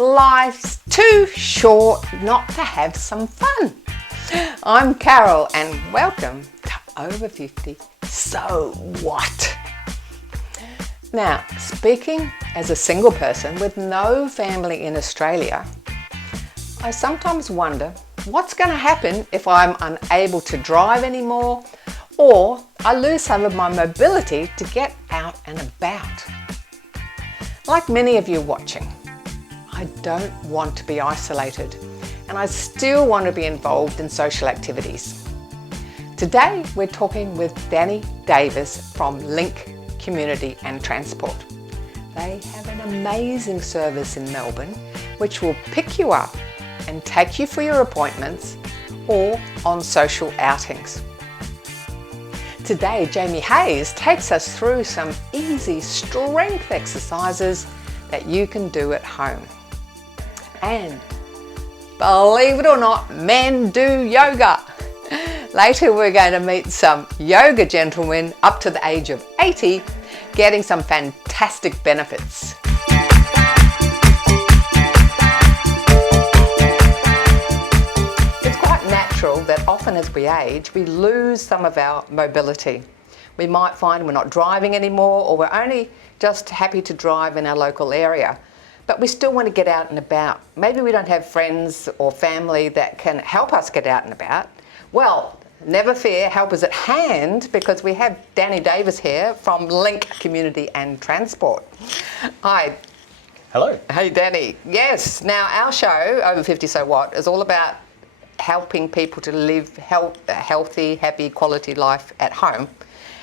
Life's too short not to have some fun. I'm Carol and welcome to Over 50. So what? Now, speaking as a single person with no family in Australia, I sometimes wonder what's going to happen if I'm unable to drive anymore or I lose some of my mobility to get out and about. Like many of you watching, I don't want to be isolated and I still want to be involved in social activities. Today we're talking with Danny Davis from Link Community and Transport. They have an amazing service in Melbourne which will pick you up and take you for your appointments or on social outings. Today Jamie Hayes takes us through some easy strength exercises that you can do at home. And believe it or not, men do yoga. Later we're going to meet some yoga gentlemen up to the age of 80 getting some fantastic benefits. It's quite natural that often as we age we lose some of our mobility. We might find we're not driving anymore or we're only just happy to drive in our local area. But we still want to get out and about. Maybe we don't have friends or family that can help us get out and about. Well, never fear, help is at hand because we have Danny Davis here from Link Community and Transport. Hi. Hello. Hey Danny. Yes, now our show, Over 50 So What, is all about helping people to live a healthy, happy, quality life at home.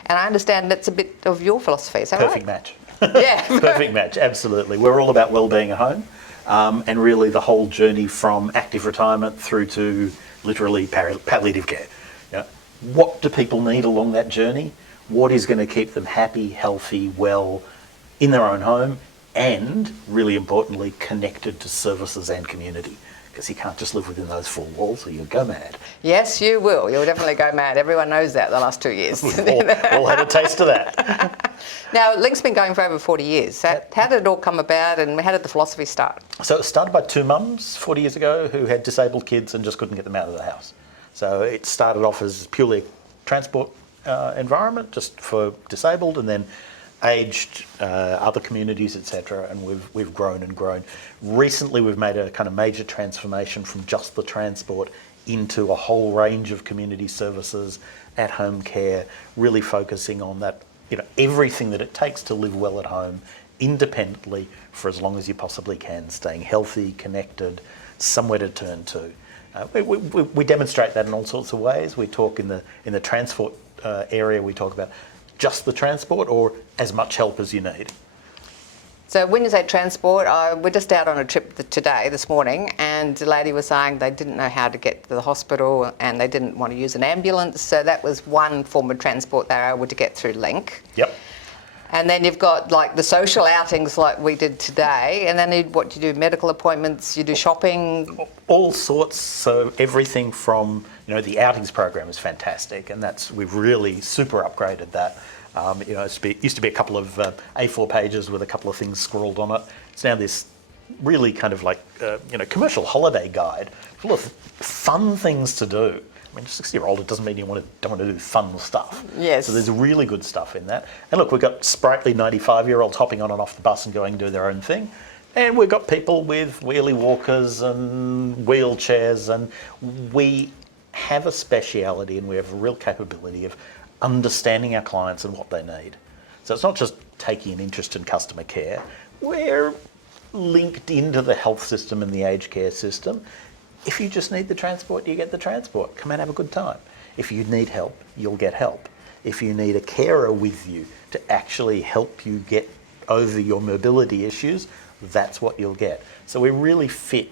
And I understand that's a bit of your philosophy, is that right? Perfect match. Yeah. Perfect match, absolutely. We're all about well-being at home and really the whole journey from active retirement through to literally palliative care. You know, what do people need along that journey? What is going to keep them happy, healthy, well in their own home and, really importantly, connected to services and community? Because you can't just live within those four walls or you'll go mad. Yes, you will. You'll definitely go mad. Everyone knows that the last 2 years. We've all had a taste of that. Now, Link's been going for over 40 years. So how did it all come about and how did the philosophy start? So it started by two mums 40 years ago who had disabled kids and just couldn't get them out of the house. So it started off as purely a transport environment just for disabled and then aged, other communities, etc. And we've grown and grown. Recently we've made a kind of major transformation from just the transport into a whole range of community services, at-home care, really focusing on that, everything that it takes to live well at home independently for as long as you possibly can, staying healthy, connected, somewhere to turn to. We demonstrate that in all sorts of ways. We talk in the transport area, we talk about just the transport or as much help as you need. So when you say transport, we're just out on a trip this morning, and the lady was saying they didn't know how to get to the hospital and they didn't want to use an ambulance, so that was one form of transport they were able to get through Link. Yep. And then you've got like the social outings like we did today, and then you do medical appointments, you do shopping? All sorts, so everything from, the outings program is fantastic, and we've really super upgraded that. It used to be a couple of A4 pages with a couple of things scrawled on it. It's now this really kind of like, commercial holiday guide full of fun things to do. I mean, 60-year-old, it doesn't mean you don't want to do fun stuff. Yes. So there's really good stuff in that. And look, we've got sprightly 95-year-olds hopping on and off the bus and going to do their own thing. And we've got people with wheelie walkers and wheelchairs, and we have a speciality and we have a real capability of understanding our clients and what they need. So it's not just taking an interest in customer care. We're linked into the health system and the aged care system. If you just need the transport, you get the transport. Come and have a good time. If you need help, you'll get help. If you need a carer with you to actually help you get over your mobility issues, that's what you'll get. So we really fit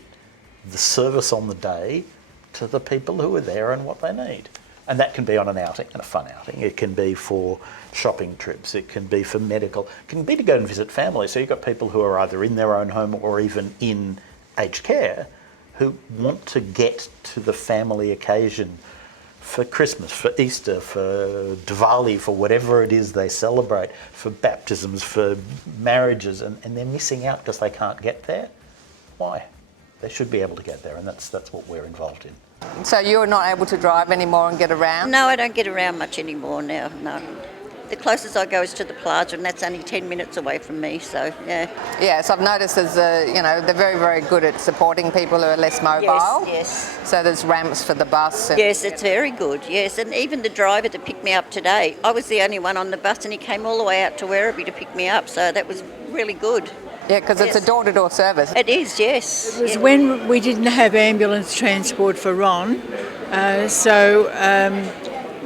the service on the day to the people who are there and what they need. And that can be on an outing, and a fun outing. It can be for shopping trips. It can be for medical. It can be to go and visit family. So you've got people who are either in their own home or even in aged care who want to get to the family occasion for Christmas, for Easter, for Diwali, for whatever it is they celebrate, for baptisms, for marriages, and they're missing out because they can't get there. Why? They should be able to get there, and that's what we're involved in. So you're not able to drive anymore and get around? No, I don't get around much anymore now, no. The closest I go is to the plaza, and that's only 10 minutes away from me, so yeah. Yes, I've noticed they're very, very good at supporting people who are less mobile. Yes. So there's ramps for the bus. Yes, it's very good, yes. And even the driver that picked me up today, I was the only one on the bus, and he came all the way out to Werribee to pick me up, so that was really good. Yeah, because it's a door-to-door service. It is, yes. It was when we didn't have ambulance transport for Ron, so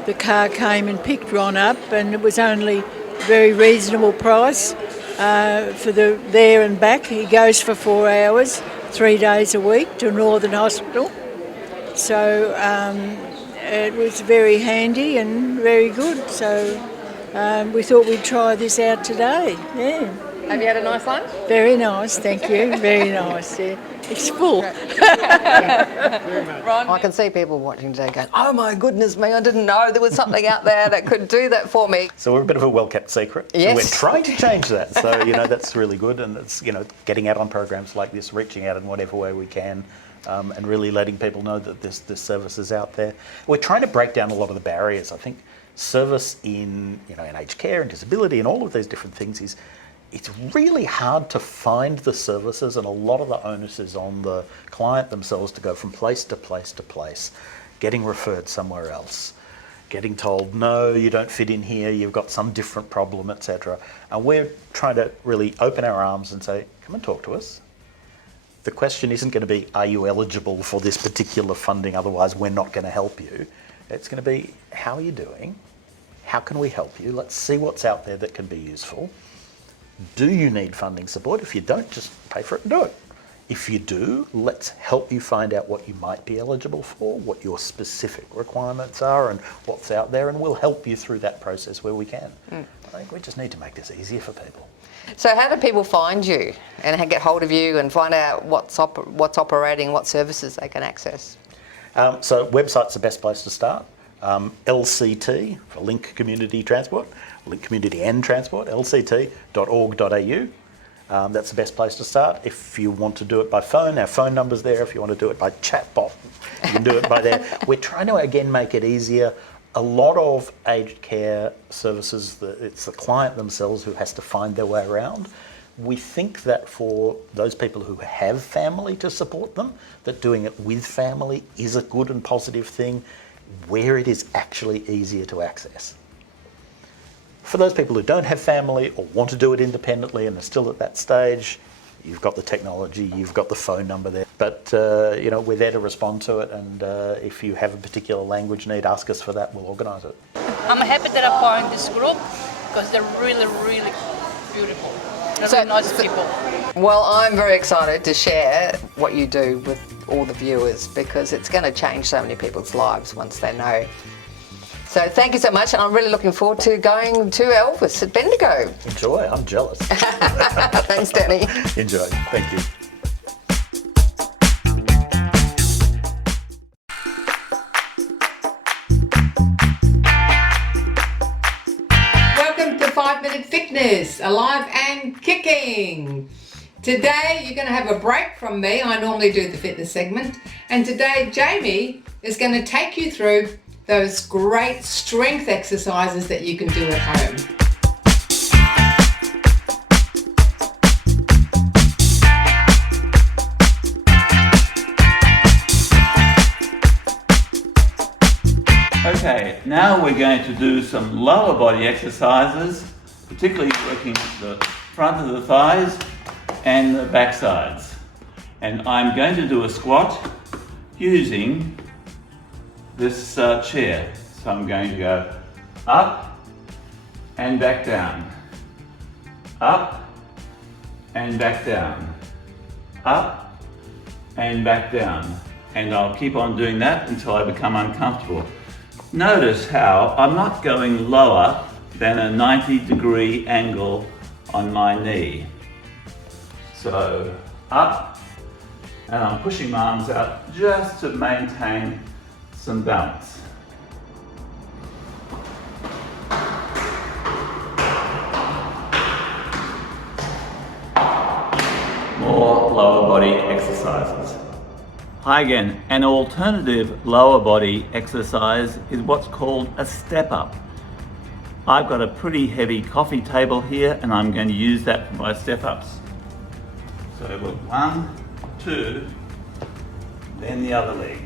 the car came and picked Ron up, and it was only a very reasonable price for the there and back. He goes for 4 hours, 3 days a week to Northern Hospital. So it was very handy and very good. So we thought we'd try this out today. Yeah. Have you had a nice lunch? Very nice, thank you. Very nice. Yeah. It's full. Ron? I can see people watching today going, oh my goodness me, I didn't know there was something out there that could do that for me. So we're a bit of a well-kept secret. Yes. So we're trying to change that. So, that's really good. And it's, getting out on programs like this, reaching out in whatever way we can, and really letting people know that this service is out there. We're trying to break down a lot of the barriers. I think service in aged care and disability and all of these different things it's really hard to find the services, and a lot of the onus is on the client themselves to go from place to place to place, getting referred somewhere else, getting told, no, you don't fit in here, you've got some different problem, etc. And we're trying to really open our arms and say, come and talk to us. The question isn't going to be, are you eligible for this particular funding, otherwise we're not going to help you. It's going to be, how are you doing? How can we help you? Let's see what's out there that can be useful. Do you need funding support? If you don't, just pay for it and do it. If you do, let's help you find out what you might be eligible for, what your specific requirements are and what's out there, and we'll help you through that process where we can. I think we just need to make this easier for people. So how do people find you and get hold of you and find out what's operating, what services they can access? So website's the best place to start. LCT, for Link Community Transport, Link Community and Transport, lct.org.au. That's the best place to start. If you want to do it by phone, our phone number's there. If you want to do it by chatbot, you can do it by there. We're trying to, again, make it easier. A lot of aged care services, it's the client themselves who has to find their way around. We think that for those people who have family to support them, that doing it with family is a good and positive thing, where it is actually easier to access. For those people who don't have family or want to do it independently and are still at that stage, you've got the technology, you've got the phone number there. But we're there to respond to it, and if you have a particular language need, ask us for that, we'll organise it. I'm happy that I found this group because they're really, really beautiful. They're really nice people. Well, I'm very excited to share what you do with all the viewers, because it's going to change so many people's lives once they know. So thank you so much, and I'm really looking forward to going to Elvis at Bendigo. Enjoy, I'm jealous. Thanks, Danny. Enjoy, thank you. Welcome to 5 Minute Fitness, alive and kicking. Today you're going to have a break from me. I normally do the fitness segment, and today Jamie is going to take you through those great strength exercises that you can do at home. Okay, now we're going to do some lower body exercises, particularly working the front of the thighs and the back sides. And I'm going to do a squat using this chair. So I'm going to go up and back down, up and back down, up and back down. And I'll keep on doing that until I become uncomfortable. Notice how I'm not going lower than a 90-degree angle on my knee. So up, and I'm pushing my arms out just to maintain some balance. more lower body exercises. Hi again. An alternative lower body exercise is what's called a step up. I've got a pretty heavy coffee table here and I'm going to use that for my step ups. So we're 1, 2, then the other leg,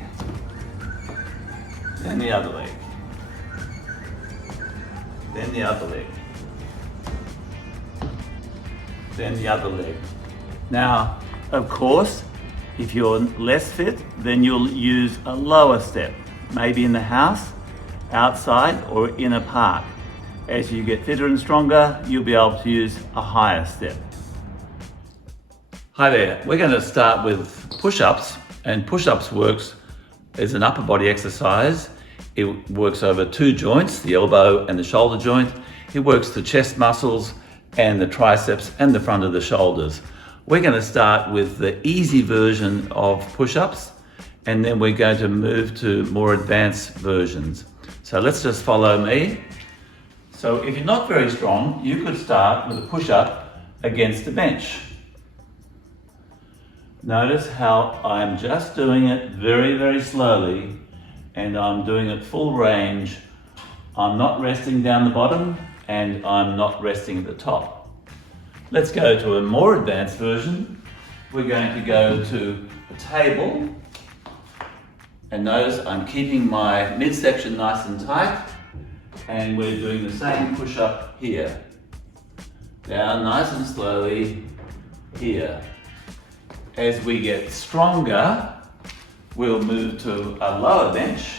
then the other leg, then the other leg, then the other leg. Now, of course, if you're less fit, then you'll use a lower step, maybe in the house, outside, or in a park. As you get fitter and stronger, you'll be able to use a higher step. Hi there, we're going to start with push-ups, and push-ups works as an upper body exercise. It works over 2 joints, the elbow and the shoulder joint. It works the chest muscles and the triceps and the front of the shoulders. We're going to start with the easy version of push-ups, and then we're going to move to more advanced versions. So let's just follow me. So if you're not very strong, you could start with a push-up against the bench. Notice how I'm just doing it very, very slowly, and I'm doing it full range. I'm not resting down the bottom, and I'm not resting at the top. Let's go to a more advanced version. We're going to go to a table, and notice I'm keeping my midsection nice and tight, and we're doing the same push-up here. Down nice and slowly here. As we get stronger, we'll move to a lower bench,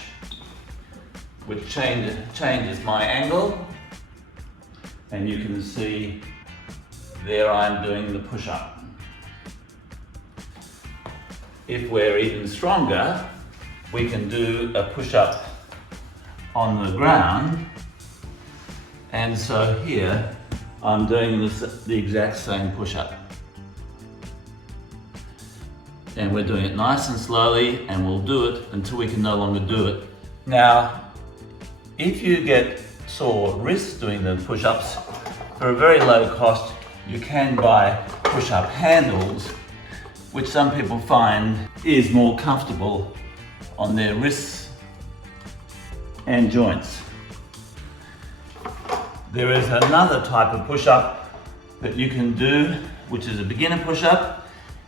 which changes my angle, and you can see there I'm doing the push-up. If we're even stronger, we can do a push-up on the ground, and so here I'm doing the exact same push-up. And we're doing it nice and slowly, and we'll do it until we can no longer do it. Now, if you get sore wrists doing the push-ups, for a very low cost, you can buy push-up handles, which some people find is more comfortable on their wrists and joints. There is another type of push-up that you can do, which is a beginner push-up.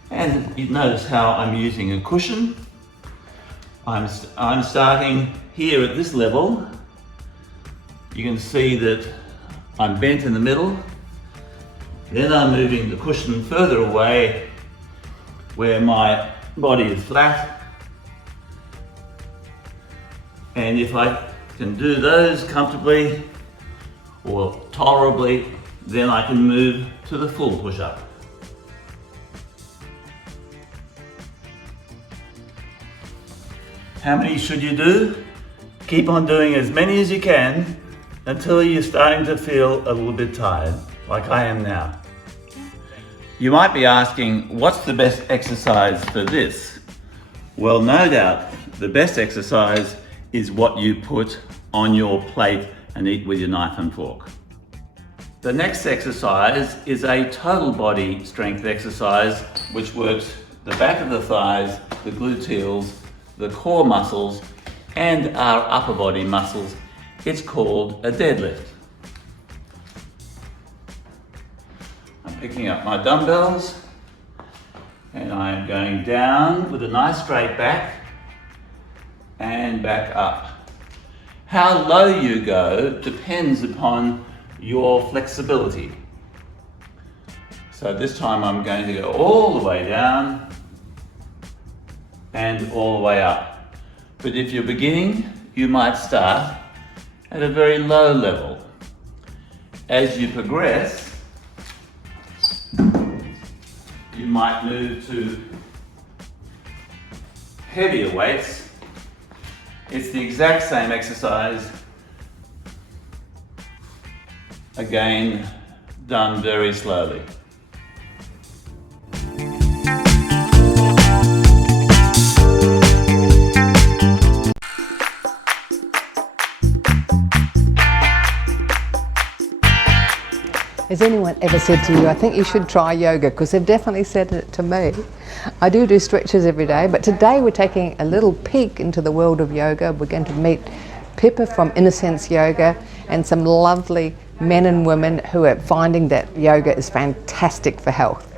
And you notice how I'm using a cushion. I'm starting here at this level. You can see that I'm bent in the middle. Then I'm moving the cushion further away where my body is flat. And if I can do those comfortably or tolerably, then I can move to the full push-up. How many should you do? Keep on doing as many as you can until you're starting to feel a little bit tired, like I am now. You might be asking, what's the best exercise for this? Well, no doubt, the best exercise is what you put on your plate and eat with your knife and fork. The next exercise is a total body strength exercise, which works the back of the thighs, the gluteals, the core muscles, and our upper body muscles. It's called a deadlift. I'm picking up my dumbbells and I'm going down with a nice straight back and back up. How low you go depends upon your flexibility. So this time I'm going to go all the way down and all the way up. But if you're beginning, you might start at a very low level. As you progress, you might move to heavier weights. It's the exact same exercise, again, done very slowly. Has anyone ever said to you, I think you should try yoga? Because they've definitely said it to me. I do stretches every day, but today we're taking a little peek into the world of yoga. We're going to meet Pippa from Innocence Yoga and some lovely men and women who are finding that yoga is fantastic for health.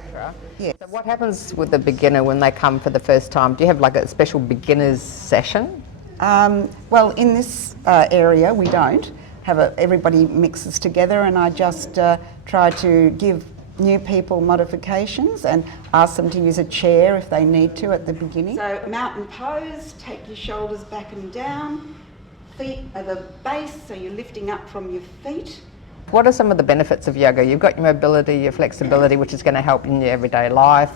Yeah. So what happens with the beginner when they come for the first time? Do you have like a special beginner's session? Well, in this area we don't have everybody mixes together, and I just try to give new people modifications and ask them to use a chair if they need to at the beginning. So mountain pose, take your shoulders back and down, feet at the base, so you're lifting up from your feet. What are some of the benefits of yoga? You've got your mobility, your flexibility, which is going to help in your everyday life.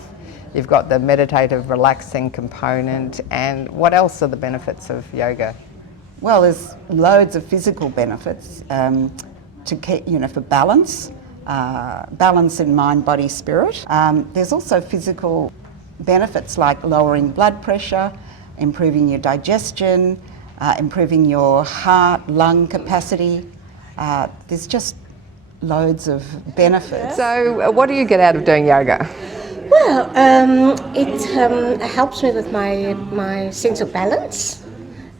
You've got the meditative, relaxing component. And what else are the benefits of yoga? Well, there's loads of physical benefits to keep, for balance, balance in mind, body, spirit. There's also physical benefits like lowering blood pressure, improving your digestion, improving your heart, lung capacity. There's just loads of benefits. So what do you get out of doing yoga? Well, it helps me with my sense of balance,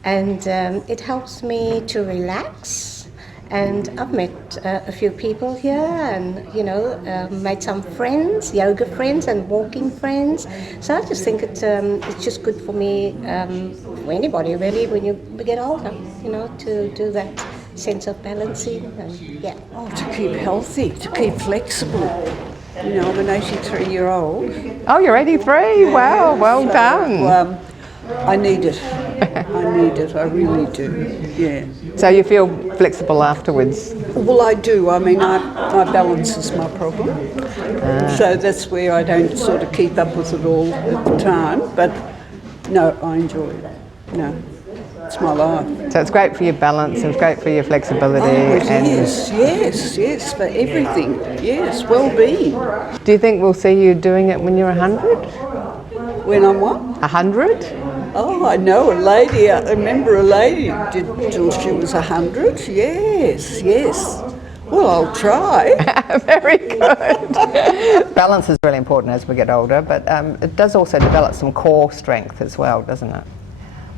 and it helps me to relax. And I've met a few people here, and made some friends, yoga friends and walking friends. So I just think it's just good for me, for anybody really, when you get older, to do that sense of balancing. And, yeah. Oh, to keep healthy, to keep flexible. I'm an 83-year-old. Oh, you're 83? Wow, well done. I need it. I really do, yeah. So you feel flexible afterwards? Well, I do. My balance is my problem. So that's where I don't sort of keep up with it all at the time. But no, I enjoy it. No, it's my life. So it's great for your balance, it's great for your flexibility. Oh, yes, for everything. Yes, well-being. Do you think we'll see you doing it when you're 100? When I'm what? 100? Oh, I know a lady. I remember a lady did till she was 100. Yes. Well, I'll try. Very good. Balance is really important as we get older, but it does also develop some core strength as well, doesn't it?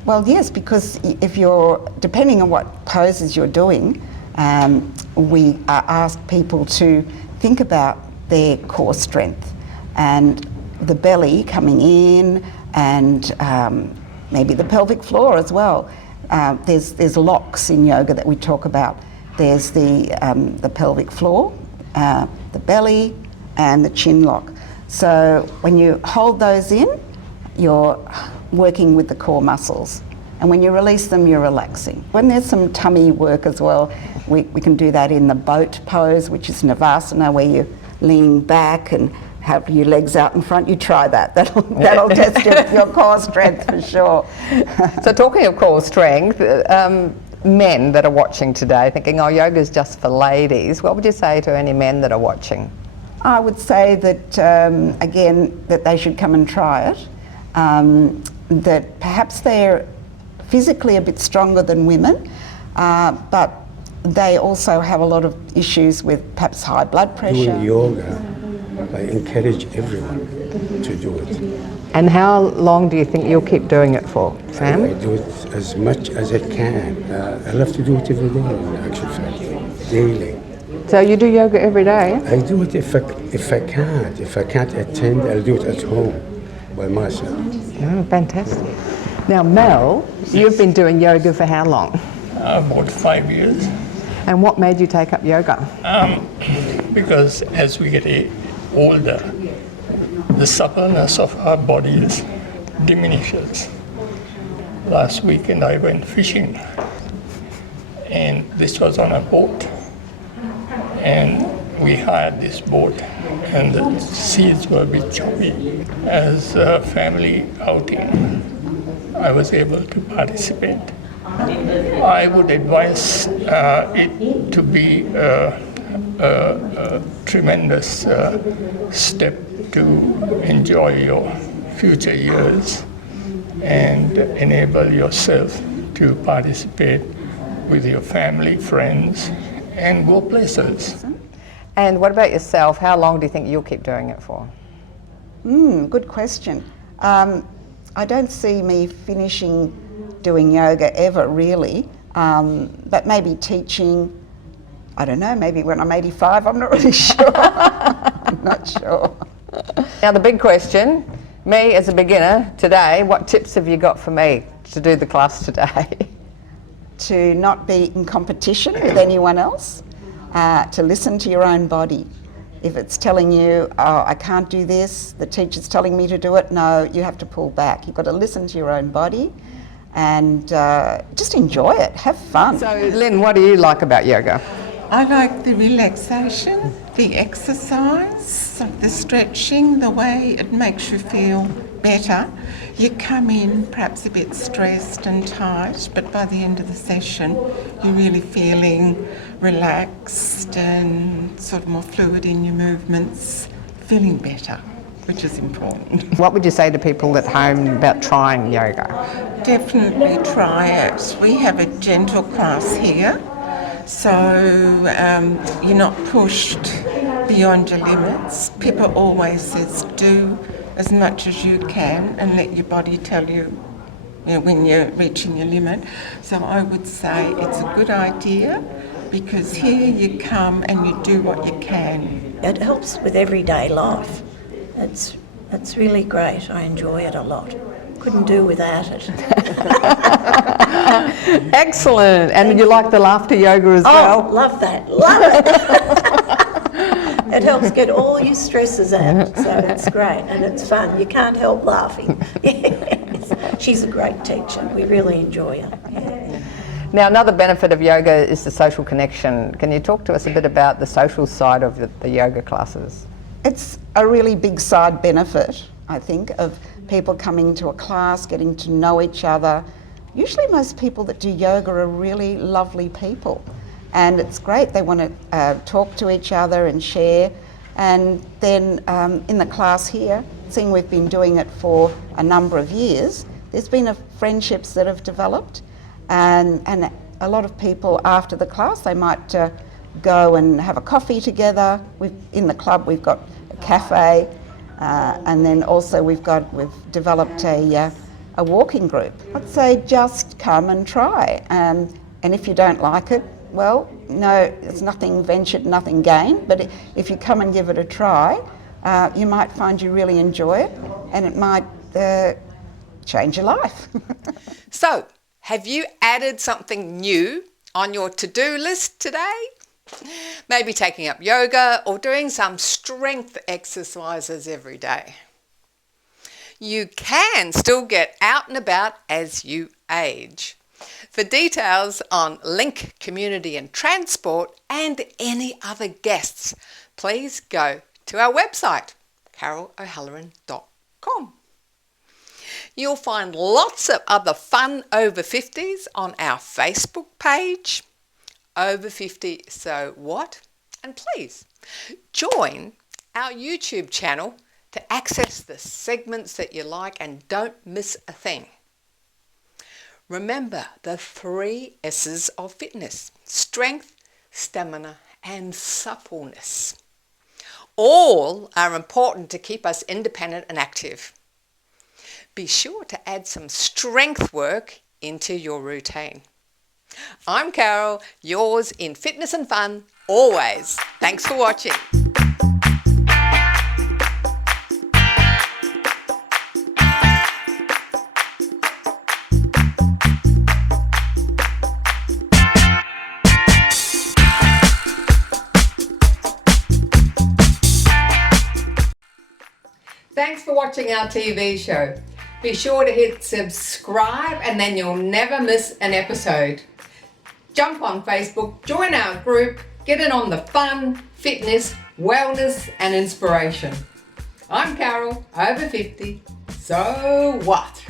Well, yes, because if depending on what poses you're doing, we ask people to think about their core strength and the belly coming in, and maybe the pelvic floor as well. There's locks in yoga that we talk about. There's the pelvic floor, the belly, and the chin lock. So when you hold those in, you're working with the core muscles. And when you release them, you're relaxing. When there's some tummy work as well, we can do that in the boat pose, which is Navasana, where you're leaning back and have your legs out in front. You try that. That'll test your core strength for sure. So talking of core strength, men that are watching today thinking, oh, yoga's just for ladies, what would you say to any men that are watching? I would say that, again, that they should come and try it. That perhaps they're physically a bit stronger than women, but they also have a lot of issues with perhaps high blood pressure. Doing yoga, I encourage everyone to do it. And how long do you think you'll keep doing it for, Sam? I do it as much as I can. I love to do it every day, in actual fact, daily. So you do yoga every day? I do it if I can't. If I can't attend, I'll do it at home by myself. Oh, fantastic. Now, Mel, you've been doing yoga for how long? About 5 years. And what made you take up yoga? Because as we get older, the suppleness of our bodies diminishes. Last weekend I went fishing, and this was on a boat, and we hired this boat, and the seas were a bit choppy. As a family outing, I was able to participate. I would advise it to be a tremendous step to enjoy your future years and enable yourself to participate with your family, friends, and go places. And what about yourself? How long do you think you'll keep doing it for? Good question. I don't see me finishing doing yoga ever, really, but maybe teaching, I don't know, maybe when I'm 85, I'm not really sure. I'm not sure. Now the big question, me as a beginner today, what tips have you got for me to do the class today? To not be in competition with anyone else, to listen to your own body. If it's telling you, oh, I can't do this, the teacher's telling me to do it, no, you have to pull back. You've got to listen to your own body and just enjoy it, have fun. So Lynn, what do you like about yoga? I like the relaxation, the exercise, the stretching, the way it makes you feel better. You come in perhaps a bit stressed and tight, but by the end of the session you're really feeling relaxed and sort of more fluid in your movements, feeling better, which is important. What would you say to people at home about trying yoga? Definitely try it. We have a gentle class here, so you're not pushed beyond your limits. Pippa always says do as much as you can and let your body tell you, when you're reaching your limit. So I would say it's a good idea because here you come and you do what you can. It helps with everyday life. It's really great. I enjoy it a lot. Couldn't do without it. Excellent. And you like the laughter yoga as well? Oh, love that. Love it. It helps get all your stresses out, so it's great and it's fun. You can't help laughing. Yes. She's a great teacher. We really enjoy her. Yeah. Now, another benefit of yoga is the social connection. Can you talk to us a bit about the social side of the yoga classes? It's a really big side benefit, I think, of people coming to a class, getting to know each other. Usually most people that do yoga are really lovely people. And it's great, they want to talk to each other and share. And then in the class here, seeing we've been doing it for a number of years, there's been friendships that have developed. And a lot of people after the class, they might go and have a coffee together. In the club we've got a cafe, and then also we've developed a walking group. I'd say just come and try. And if you don't like it, well, no, it's nothing ventured, nothing gained, but if you come and give it a try, you might find you really enjoy it and it might change your life. So, have you added something new on your to-do list today? Maybe taking up yoga or doing some strength exercises every day. You can still get out and about as you age. For details on Link Community and Transport and any other guests, please go to our website, carolohaleran.com. You'll find lots of other fun over 50s on our Facebook page, Over 50 So What? And please join our YouTube channel to access the segments that you like and don't miss a thing. Remember the 3 S's of fitness: strength, stamina and suppleness. All are important to keep us independent and active. Be sure to add some strength work into your routine. I'm Carol, yours in fitness and fun, always. Thanks for watching. Thanks for watching our TV show. Be sure to hit subscribe and then you'll never miss an episode. Jump on Facebook, join our group, get in on the fun, fitness, wellness and inspiration. I'm Carol, over 50. So what?